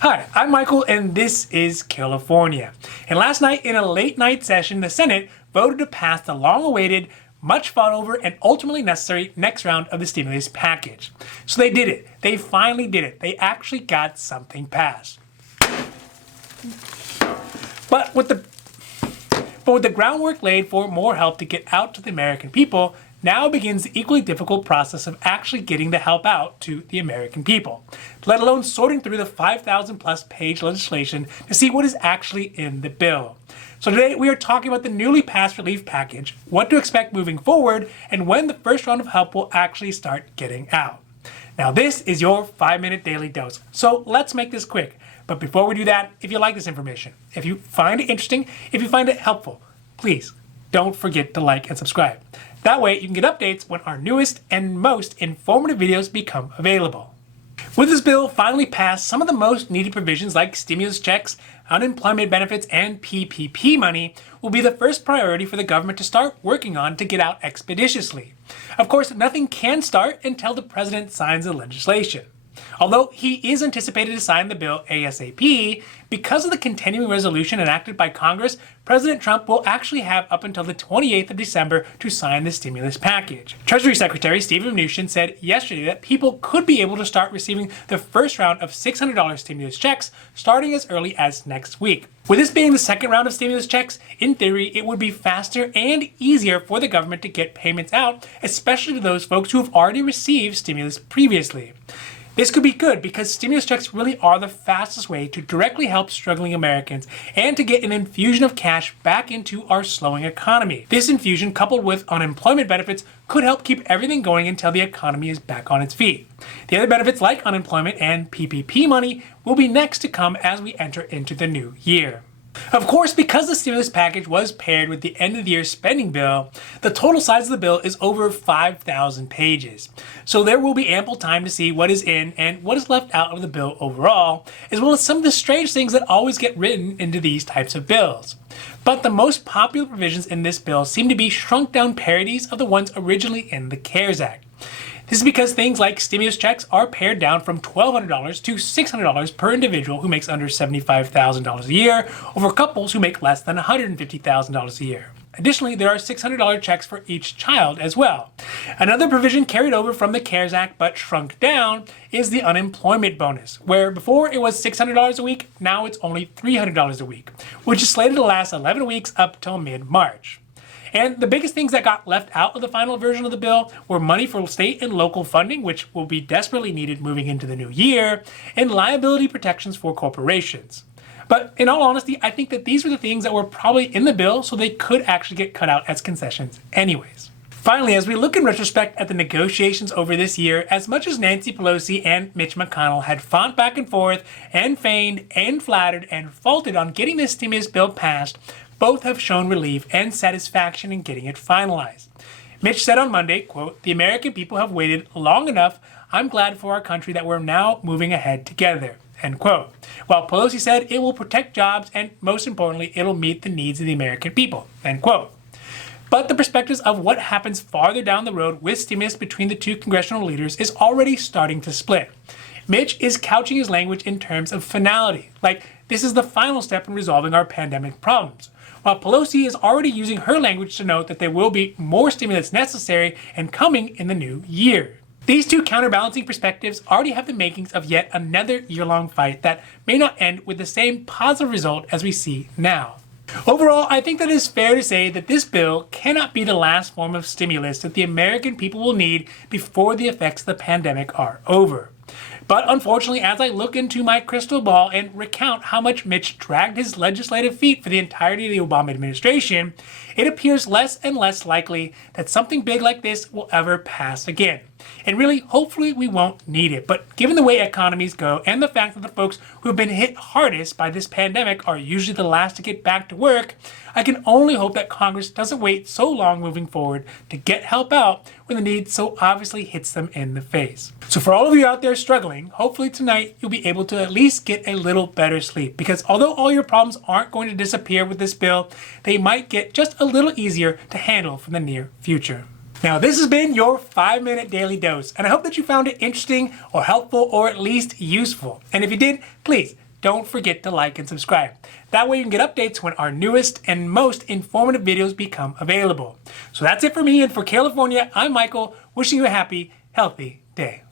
Hi, I'm Michael and this is Carelifornia. And last night in a late night session, the Senate voted to pass the long-awaited, much fought over, and ultimately necessary next round of the stimulus package. So they did it. They finally did it. They actually got something passed. But with the groundwork laid for more help to get out to the American people, now begins the equally difficult process of actually getting the help out to the American people, let alone sorting through the 5,000 plus page legislation to see what is actually in the bill. So today we are talking about the newly passed relief package, what to expect moving forward, and when the first round of help will actually start getting out. Now this is your 5-minute daily dose, so let's make this quick. But before we do that, if you like this information, if you find it interesting, if you find it helpful, please don't forget to like and subscribe. That way you can get updates when our newest and most informative videos become available. With this bill finally passed, some of the most needed provisions like stimulus checks, unemployment benefits, and PPP money will be the first priority for the government to start working on to get out expeditiously. Of course, nothing can start until the president signs the legislation. Although he is anticipated to sign the bill ASAP, because of the continuing resolution enacted by Congress, President Trump will actually have up until the 28th of December to sign the stimulus package. Treasury Secretary Steven Mnuchin said yesterday that people could be able to start receiving the first round of $600 stimulus checks starting as early as next week. With this being the second round of stimulus checks, in theory, it would be faster and easier for the government to get payments out, especially to those folks who have already received stimulus previously. This could be good because stimulus checks really are the fastest way to directly help struggling Americans and to get an infusion of cash back into our slowing economy. This infusion, coupled with unemployment benefits, could help keep everything going until the economy is back on its feet. The other benefits like unemployment and PPP money will be next to come as we enter into the new year. Of course, because the stimulus package was paired with the end of the year spending bill, the total size of the bill is over 5,000 pages. So there will be ample time to see what is in and what is left out of the bill overall, as well as some of the strange things that always get written into these types of bills. But the most popular provisions in this bill seem to be shrunk down parodies of the ones originally in the CARES Act. This is because things like stimulus checks are pared down from $1,200 to $600 per individual who makes under $75,000 a year over couples who make less than $150,000 a year. Additionally, there are $600 checks for each child as well. Another provision carried over from the CARES Act but shrunk down is the unemployment bonus, where before it was $600 a week, now it's only $300 a week, which is slated to last 11 weeks up till mid-March. And the biggest things that got left out of the final version of the bill were money for state and local funding, which will be desperately needed moving into the new year, and liability protections for corporations. But in all honesty, I think that these were the things that were probably in the bill, so they could actually get cut out as concessions anyways. Finally, as we look in retrospect at the negotiations over this year, as much as Nancy Pelosi and Mitch McConnell had fought back and forth and feigned and flattered and faulted on getting this stimulus bill passed, both have shown relief and satisfaction in getting it finalized. Mitch said on Monday, quote, "The American people have waited long enough. I'm glad for our country that we're now moving ahead together," end quote. While Pelosi said it will protect jobs and, most importantly, it'll meet the needs of the American people, end quote. But the perspectives of what happens farther down the road with stimulus between the two congressional leaders is already starting to split. Mitch is couching his language in terms of finality, like this is the final step in resolving our pandemic problems, while Pelosi is already using her language to note that there will be more stimulus necessary and coming in the new year. These two counterbalancing perspectives already have the makings of yet another year-long fight that may not end with the same positive result as we see now. Overall, I think that it is fair to say that this bill cannot be the last form of stimulus that the American people will need before the effects of the pandemic are over. But unfortunately, as I look into my crystal ball and recount how much Mitch dragged his legislative feet for the entirety of the Obama administration, it appears less and less likely that something big like this will ever pass again. And really, hopefully we won't need it. But given the way economies go and the fact that the folks who have been hit hardest by this pandemic are usually the last to get back to work, I can only hope that Congress doesn't wait so long moving forward to get help out when the need so obviously hits them in the face. So for all of you out there struggling, hopefully tonight you'll be able to at least get a little better sleep, because although all your problems aren't going to disappear with this bill, they might get just a little easier to handle for the near future. Now, this has been your 5-minute daily dose, and I hope that you found it interesting or helpful or at least useful. And if you did, please don't forget to like and subscribe. That way you can get updates when our newest and most informative videos become available. So that's it for me, and for Carelifornia, I'm Michael, wishing you a happy, healthy day.